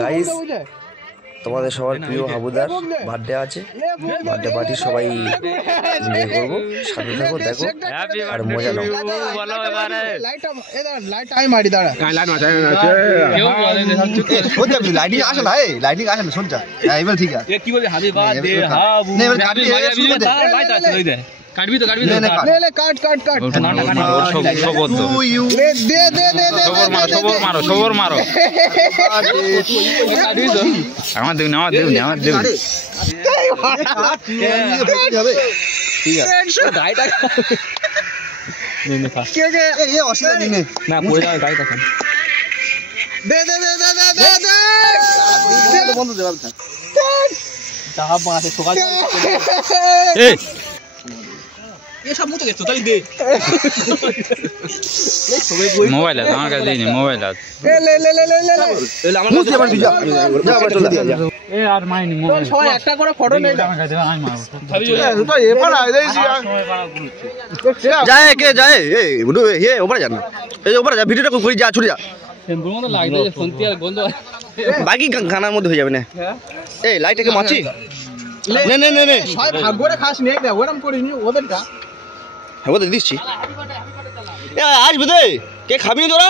Guys তোমাদের সবার প্রিয় হাবুদার বার্থডে আছে, বার্থডে পার্টি সবাই এনজয় করবো, সাথে থাকো, দেখো আর মজা নাও। লাইটিং আসে না, লাইটিং আসে না, শুনছা এবার ঠিক আছে। কি বলছে হাবি বার্থডে হাবু কাটবি তো কাটবি লে কাট কাট কাট না না না সবর দে দে দে দে সবর মারো কাটবি তো আমার দেব না আমার দেব ঠিক আছে গাইটা নে নে খা কে কে এই অসুবিধা নেই না পড়ে যাবে গাইটা খা দে দে দে দে দে দে বন্ধ দেব থাক যাহা বাসে সকাল এই ये सब मुझे तो ताली दे मोबाइल है আমার কাছে নেই মোবাইল আছে ले ले ले ले ले ले আমার মুছে আবার যা যা আবার চলে যা এ আর মাইনি মোবাইল সবাই একটা করে ফটো নেই আমার কাছে আমি মারব তো এবার আই দেইছি যায় কে যায় এই বুড়ো এ ওপরে যা না এই ওপরে যা ভিডিওটা করি যা ছুটে যা টেম্পোর মধ্যে লাইট দিয়ে ফোনটি আর গন্ধ বাকি গানার মধ্যে হয়ে যাবে না এই লাইটটাকে মাছি নে নে নে নে সবাই ভাগ করে খাস নে দে ওরম করিনি ওদেরটা হ্যাঁ ওদের দিচ্ছি আসবে দে কে খাবি তোরা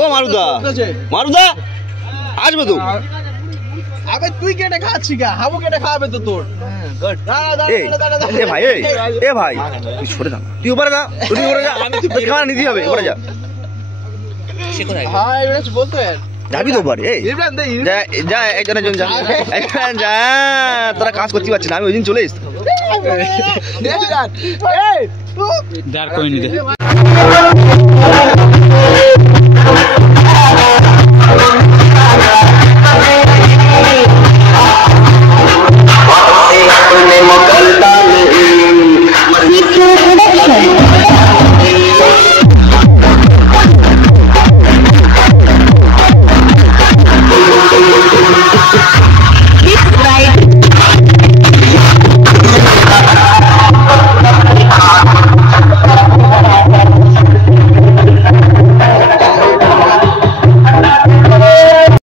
ও মারুদা মারুদা আসবে তো আবে তুই কেটে খাচ্ছিস গা হাবু কেটে খাবে তো তোর এ ভাই এ ভাই তুই সরে যা তুই উপরে যা তুই উপরে যা আমি তুই খাওয়া নিতে হবে উপরে যা সে কোথায় ভাই এবারে বলতো যাবি তো বাড়ি যা একজনের জন্য যা তোরা কাজ করতে পারছিস না আমি ওই দিন চলে এসছি কই নি